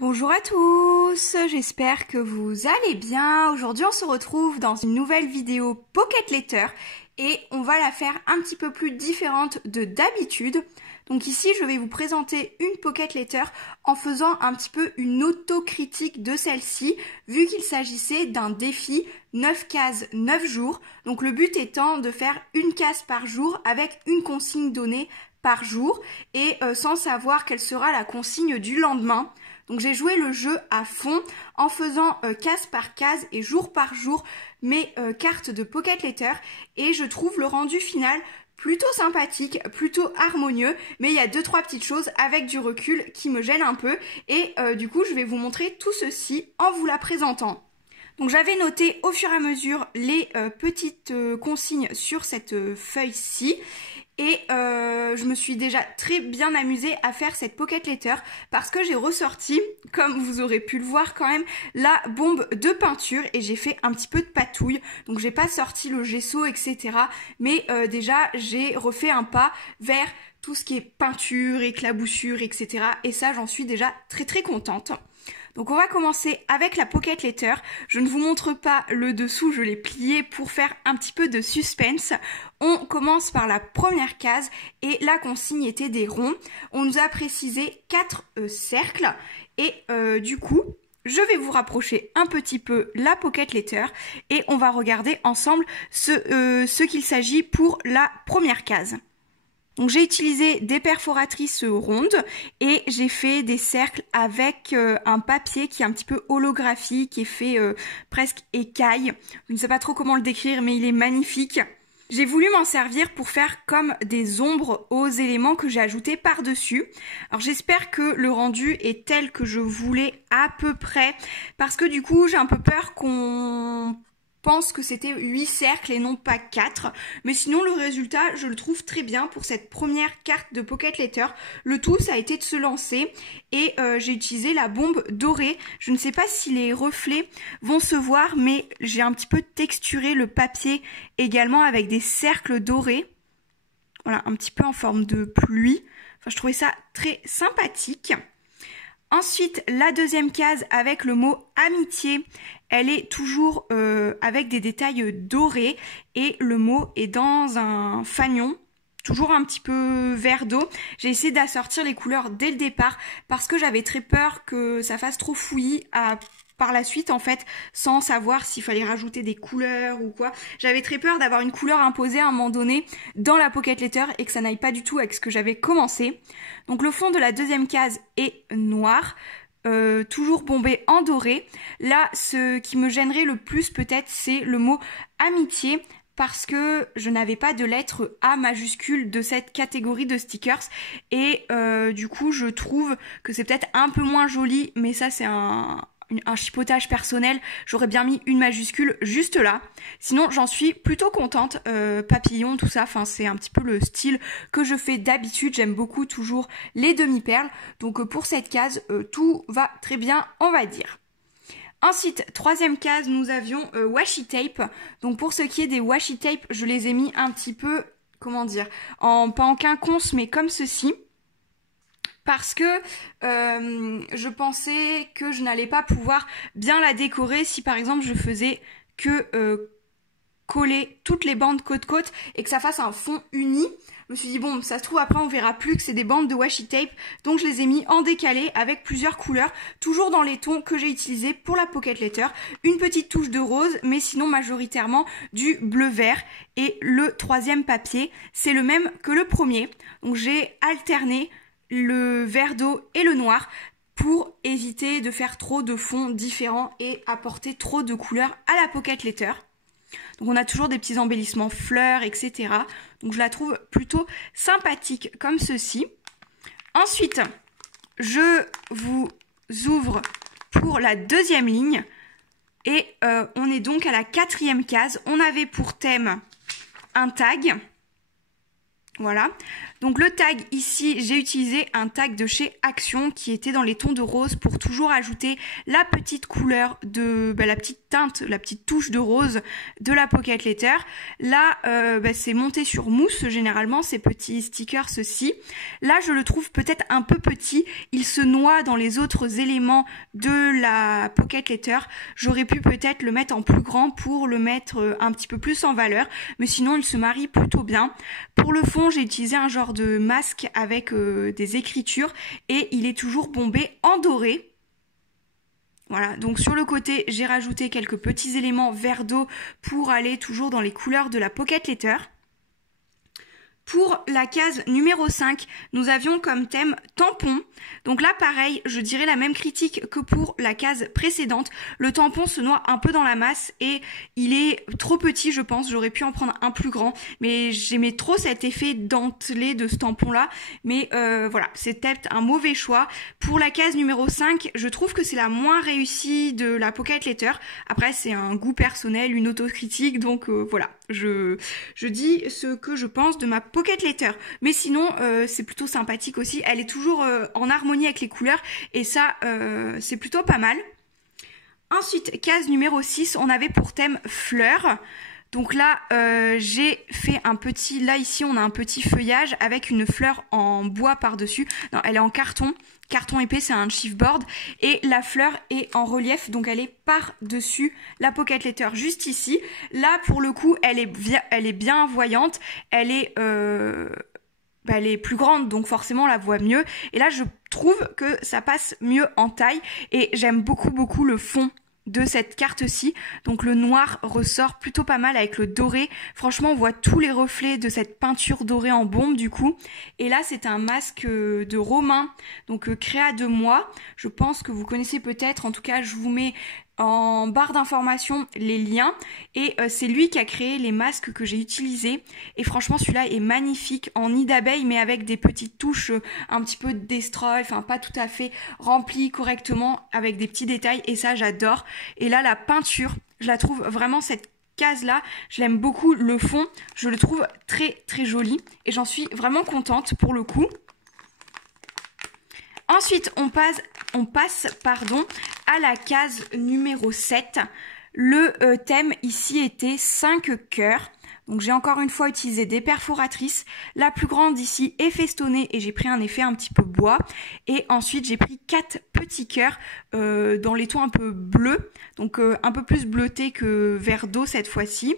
Bonjour à tous, j'espère que vous allez bien. Aujourd'hui on se retrouve dans une nouvelle vidéo Pocket Letter et on va la faire un petit peu plus différente de d'habitude. Donc ici je vais vous présenter une Pocket Letter en faisant un petit peu une autocritique de celle-ci vu qu'il s'agissait d'un défi 9 cases 9 jours. Donc le but étant de faire une case par jour avec une consigne donnée par jour et sans savoir quelle sera la consigne du lendemain. Donc j'ai joué le jeu à fond en faisant case par case et jour par jour mes cartes de Pocket Letter et je trouve le rendu final plutôt sympathique, plutôt harmonieux, mais il y a 2-3 petites choses avec du recul qui me gênent un peu et du coup je vais vous montrer tout ceci en vous la présentant. Donc j'avais noté au fur et à mesure les petites consignes sur cette feuille-ci et je me suis déjà très bien amusée à faire cette Pocket Letter parce que j'ai ressorti, comme vous aurez pu le voir quand même, la bombe de peinture et j'ai fait un petit peu de patouille. Donc j'ai pas sorti le gesso etc. Mais déjà j'ai refait un pas vers tout ce qui est peinture, éclaboussure etc. Et ça j'en suis déjà très contente. Donc on va commencer avec la Pocket Letter. Je ne vous montre pas le dessous, je l'ai plié pour faire un petit peu de suspense. On commence par la première case et la consigne était des ronds. On nous a précisé 4 cercles et du coup, je vais vous rapprocher un petit peu la Pocket Letter et on va regarder ensemble ce qu'il s'agit pour la première case. Donc j'ai utilisé des perforatrices rondes et j'ai fait des cercles avec un papier qui est un petit peu holographique, qui est fait presque écaille. Je ne sais pas trop comment le décrire mais il est magnifique. J'ai voulu m'en servir pour faire comme des ombres aux éléments que j'ai ajoutés par-dessus. Alors j'espère que le rendu est tel que je voulais à peu près parce que du coup j'ai un peu peur qu'on pense que c'était 8 cercles et non pas 4. Mais sinon, le résultat, je le trouve très bien pour cette première carte de Pocket Letter. Le tout, ça a été de se lancer et j'ai utilisé la bombe dorée. Je ne sais pas si les reflets vont se voir, mais j'ai un petit peu texturé le papier également avec des cercles dorés. Voilà, un petit peu en forme de pluie. Enfin, je trouvais ça très sympathique. Ensuite, la deuxième case avec le mot amitié, elle est toujours avec des détails dorés et le mot est dans un fanion, toujours un petit peu vert d'eau. J'ai essayé d'assortir les couleurs dès le départ parce que j'avais très peur que ça fasse trop fouillis par la suite en fait, sans savoir s'il fallait rajouter des couleurs ou quoi. J'avais très peur d'avoir une couleur imposée à un moment donné dans la Pocket Letter et que ça n'aille pas du tout avec ce que j'avais commencé. Donc le fond de la deuxième case est noir, toujours bombé en doré. Là, ce qui me gênerait le plus peut-être, c'est le mot amitié, parce que je n'avais pas de lettre A majuscule de cette catégorie de stickers et du coup je trouve que c'est peut-être un peu moins joli, mais ça c'est un chipotage personnel, j'aurais bien mis une majuscule juste là. Sinon j'en suis plutôt contente, papillon, tout ça, enfin c'est un petit peu le style que je fais d'habitude, j'aime beaucoup toujours les demi-perles, donc pour cette case tout va très bien on va dire. Ensuite, troisième case, nous avions washi tape. Donc pour ce qui est des washi tape, je les ai mis un petit peu, comment dire, pas en quinconce, mais comme ceci. Parce que je pensais que je n'allais pas pouvoir bien la décorer si par exemple je faisais que coller toutes les bandes côte-côte et que ça fasse un fond uni. Je me suis dit bon, ça se trouve après on verra plus que c'est des bandes de washi tape, donc je les ai mis en décalé avec plusieurs couleurs, toujours dans les tons que j'ai utilisés pour la Pocket Letter. Une petite touche de rose, mais sinon majoritairement du bleu-vert. Et le troisième papier, c'est le même que le premier. Donc j'ai alterné le vert d'eau et le noir pour éviter de faire trop de fonds différents et apporter trop de couleurs à la Pocket Letter. Donc on a toujours des petits embellissements fleurs, etc. Donc je la trouve plutôt sympathique comme ceci. Ensuite, je vous ouvre pour la deuxième ligne. Et on est donc à la quatrième case. On avait pour thème un tag. Voilà. Donc le tag ici, j'ai utilisé un tag de chez Action qui était dans les tons de rose pour toujours ajouter la petite couleur de la petite teinte, la petite touche de rose de la Pocket Letter. Là, c'est monté sur mousse généralement ces petits stickers ci. Là, je le trouve peut-être un peu petit. Il se noie dans les autres éléments de la Pocket Letter. J'aurais pu peut-être le mettre en plus grand pour le mettre un petit peu plus en valeur, mais sinon il se marie plutôt bien. Pour le fond, j'ai utilisé un genre de masque avec des écritures et il est toujours bombé en doré. Voilà, donc sur le côté, j'ai rajouté quelques petits éléments vert d'eau pour aller toujours dans les couleurs de la Pocket Letter. Pour la case numéro 5, nous avions comme thème tampon. Donc là, pareil, je dirais la même critique que pour la case précédente. Le tampon se noie un peu dans la masse et il est trop petit, je pense. J'aurais pu en prendre un plus grand, mais j'aimais trop cet effet dentelé de ce tampon-là. Mais voilà, c'est peut-être un mauvais choix. Pour la case numéro 5, je trouve que c'est la moins réussie de la Pocket Letter. Après, c'est un goût personnel, une autocritique, donc voilà. Je dis ce que je pense de ma Pocket Letter, mais sinon c'est plutôt sympathique aussi. Elle est toujours en harmonie avec les couleurs et ça c'est plutôt pas mal. Ensuite, case numéro 6, on avait pour thème fleurs. Donc là, j'ai fait un petit... Là, ici, on a un petit feuillage avec une fleur en bois par-dessus. Non, elle est en carton. Carton épais, c'est un chipboard. Et la fleur est en relief, donc elle est par-dessus la Pocket Letter, juste ici. Là, pour le coup, elle est bien voyante. Elle est plus grande, donc forcément, on la voit mieux. Et là, je trouve que ça passe mieux en taille. Et j'aime beaucoup le fond de cette carte-ci. Donc le noir ressort plutôt pas mal avec le doré. Franchement, on voit tous les reflets de cette peinture dorée en bombe du coup. Et là, c'est un masque de Romain, donc créa de moi. Je pense que vous connaissez peut-être. En tout cas, je vous mets en barre d'informations les liens et c'est lui qui a créé les masques que j'ai utilisés et franchement celui-là est magnifique en nid d'abeille mais avec des petites touches un petit peu destroy, enfin pas tout à fait rempli correctement avec des petits détails et ça j'adore. Et là la peinture, je la trouve vraiment cette case là, je l'aime beaucoup, le fond je le trouve très joli et j'en suis vraiment contente pour le coup. Ensuite, on passe à la case numéro 7. Le thème ici était 5 cœurs. Donc j'ai encore une fois utilisé des perforatrices. La plus grande ici est festonnée et j'ai pris un effet un petit peu bois. Et ensuite j'ai pris 4 petits cœurs dans les tons un peu bleus. Donc un peu plus bleuté que vert d'eau cette fois-ci.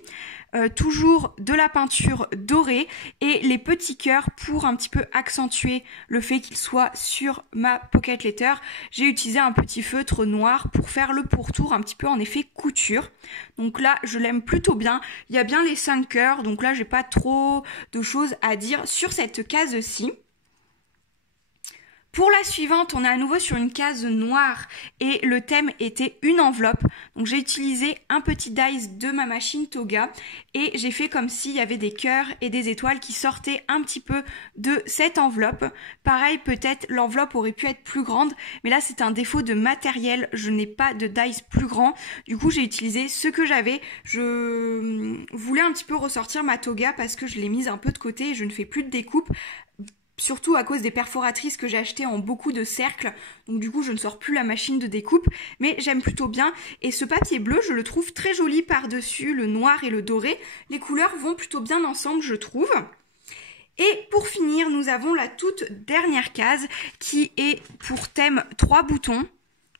Toujours de la peinture dorée et les petits cœurs pour un petit peu accentuer le fait qu'il soit sur ma Pocket Letter. J'ai utilisé un petit feutre noir pour faire le pourtour un petit peu en effet couture. Donc là, je l'aime plutôt bien. Il y a bien les 5 cœurs, donc là, j'ai pas trop de choses à dire sur cette case-ci. Pour la suivante, on est à nouveau sur une case noire et le thème était une enveloppe. Donc j'ai utilisé un petit dice de ma machine Toga et j'ai fait comme s'il y avait des cœurs et des étoiles qui sortaient un petit peu de cette enveloppe. Pareil, peut-être l'enveloppe aurait pu être plus grande, mais là c'est un défaut de matériel. Je n'ai pas de dice plus grand. Du coup, j'ai utilisé ce que j'avais. Je voulais un petit peu ressortir ma Toga parce que je l'ai mise un peu de côté et je ne fais plus de découpe. Surtout à cause des perforatrices que j'ai achetées en beaucoup de cercles. Donc du coup, je ne sors plus la machine de découpe. Mais j'aime plutôt bien. Et ce papier bleu, je le trouve très joli par-dessus le noir et le doré. Les couleurs vont plutôt bien ensemble, je trouve. Et pour finir, nous avons la toute dernière case qui est pour thème 3 boutons.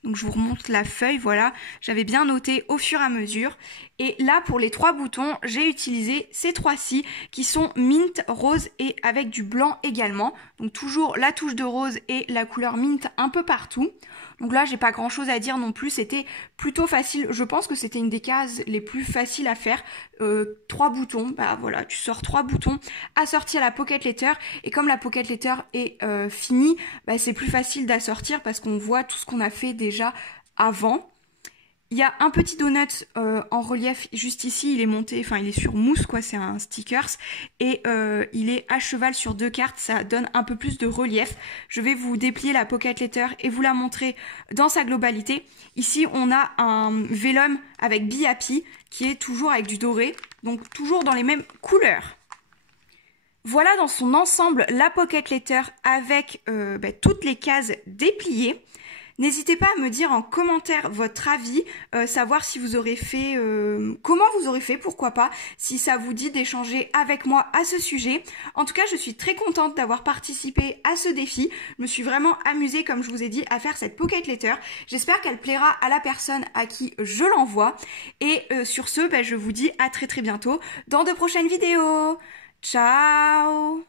Donc je vous remonte la feuille, voilà, j'avais bien noté au fur et à mesure. Et là pour les 3 boutons, j'ai utilisé ces 3-ci qui sont mint, rose et avec du blanc également. Donc toujours la touche de rose et la couleur mint un peu partout. Donc là j'ai pas grand chose à dire non plus, c'était plutôt facile. Je pense que c'était une des cases les plus faciles à faire. 3 boutons, bah voilà, tu sors 3 boutons assortis à la Pocket Letter. Et comme la Pocket Letter est finie, bah, c'est plus facile d'assortir parce qu'on voit tout ce qu'on a fait déjà avant. Il y a un petit donut en relief juste ici, il est monté, enfin il est sur mousse quoi, c'est un stickers et il est à cheval sur 2 cartes, ça donne un peu plus de relief. Je vais vous déplier la Pocket Letter et vous la montrer dans sa globalité. Ici on a un vellum avec Be Happy qui est toujours avec du doré, donc toujours dans les mêmes couleurs. Voilà dans son ensemble la Pocket Letter avec toutes les cases dépliées. N'hésitez pas à me dire en commentaire votre avis, savoir si vous aurez fait, comment vous aurez fait, pourquoi pas, si ça vous dit d'échanger avec moi à ce sujet. En tout cas, je suis très contente d'avoir participé à ce défi. Je me suis vraiment amusée, comme je vous ai dit, à faire cette Pocket Letter. J'espère qu'elle plaira à la personne à qui je l'envoie. Et sur ce, je vous dis à très bientôt dans de prochaines vidéos. Ciao!